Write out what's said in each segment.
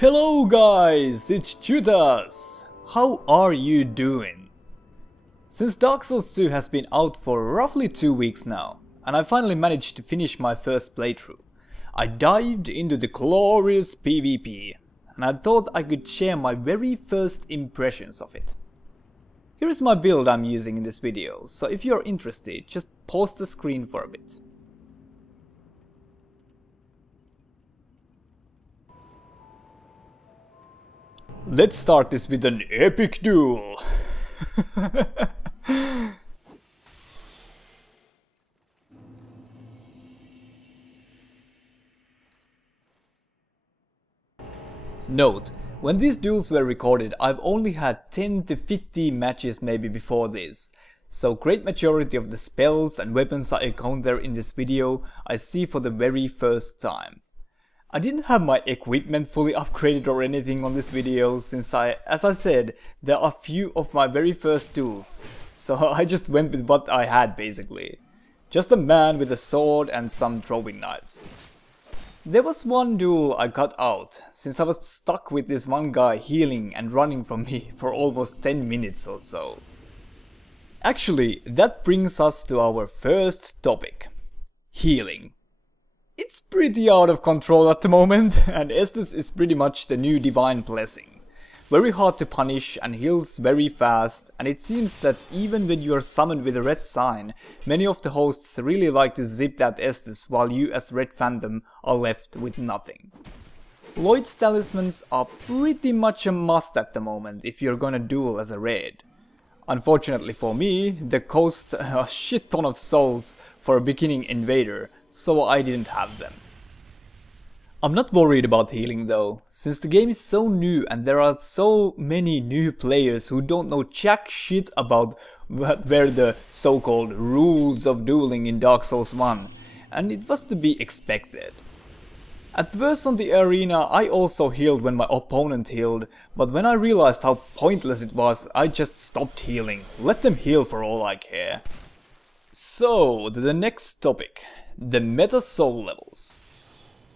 Hello guys, it's Juutas! How are you doing? Since Dark Souls 2 has been out for roughly 2 weeks now, and I finally managed to finish my first playthrough, I dived into the glorious PvP, and I thought I could share my very first impressions of it. Here is my build I'm using in this video, so if you're interested, just pause the screen for a bit. Let's start this with an epic duel. Note, when these duels were recorded, I've only had 10 to 15 matches maybe before this, so great majority of the spells and weapons I encounter in this video I see for the very first time. I didn't have my equipment fully upgraded or anything on this video since as I said, there are few of my very first duels, so I just went with what I had basically. Just a man with a sword and some throwing knives. There was one duel I cut out, since I was stuck with this one guy healing and running from me for almost 10 minutes or so. Actually, that brings us to our first topic. Healing. It's pretty out of control at the moment, and Estus is pretty much the new divine blessing. Very hard to punish and heals very fast, and it seems that even when you are summoned with a red sign, many of the hosts really like to zip that Estus while you as Red Phantom are left with nothing. Lloyd's talismans are pretty much a must at the moment if you're gonna duel as a raid. Unfortunately for me, they cost a shit ton of souls for a beginning invader, so I didn't have them. I'm not worried about healing though, since the game is so new and there are so many new players who don't know jack shit about what were the so-called rules of dueling in Dark Souls 1, and it was to be expected. At first on the arena I also healed when my opponent healed, but when I realized how pointless it was, I just stopped healing. Let them heal for all I care. So, the next topic. The meta soul levels.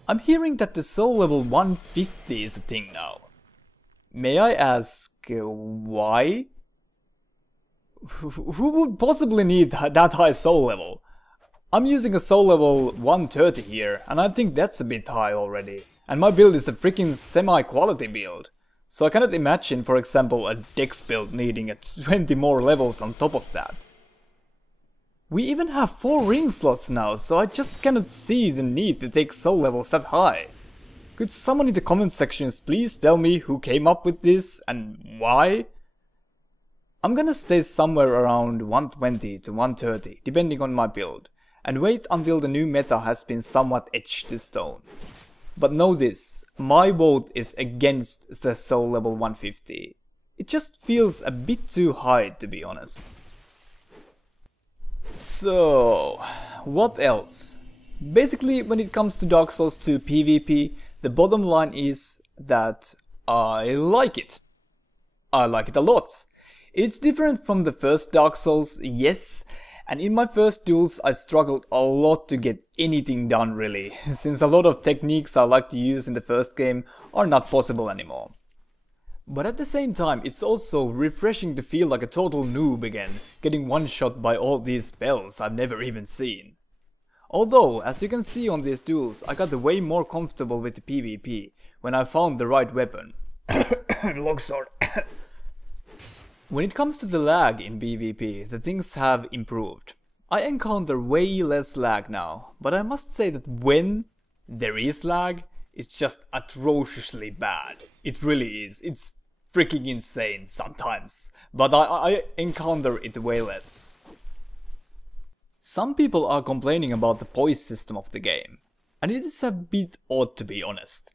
I'm hearing that the soul level 150 is a thing now. May I ask why? Who would possibly need that high soul level? I'm using a soul level 130 here, and I think that's a bit high already. And my build is a freaking semi-quality build. So I cannot imagine, for example, a dex build needing 20 more levels on top of that. We even have 4 ring slots now, so I just cannot see the need to take soul levels that high. Could someone in the comment sections please tell me who came up with this and why? I'm gonna stay somewhere around 120 to 130, depending on my build, and wait until the new meta has been somewhat etched to stone. But know this, my vote is against the soul level 150. It just feels a bit too high, to be honest. So, what else? Basically, when it comes to Dark Souls 2 PvP, the bottom line is that I like it. I like it a lot. It's different from the first Dark Souls, yes, and in my first duels I struggled a lot to get anything done really, since a lot of techniques I like to use in the first game are not possible anymore. But at the same time, it's also refreshing to feel like a total noob again, getting one-shot by all these spells I've never even seen. Although, as you can see on these duels, I got way more comfortable with the PvP when I found the right weapon. Longsword. When it comes to the lag in PvP, the things have improved. I encounter way less lag now, but I must say that when there is lag, it's just atrociously bad. It really is. It's freaking insane sometimes. But I encounter it way less. Some people are complaining about the poise system of the game. And it is a bit odd, to be honest.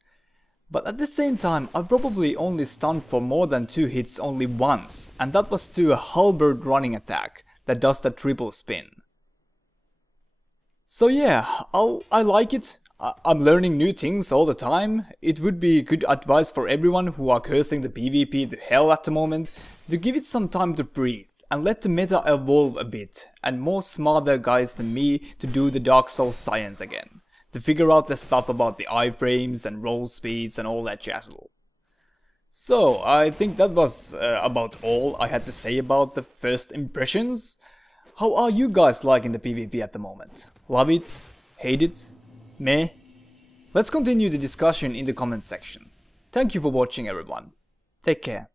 But at the same time, I've probably only stunned for more than 2 hits only once. And that was to a halberd running attack that does the triple spin. So yeah, I like it. I'm learning new things all the time. It would be good advice for everyone who are cursing the PvP to hell at the moment to give it some time to breathe and let the meta evolve a bit and more smarter guys than me to do the Dark Souls science again. To figure out the stuff about the iframes and roll speeds and all that chattel. So, I think that was about all I had to say about the first impressions. How are you guys liking the PvP at the moment? Love it? Hate it? Meh? Let's continue the discussion in the comment section. Thank you for watching everyone. Take care.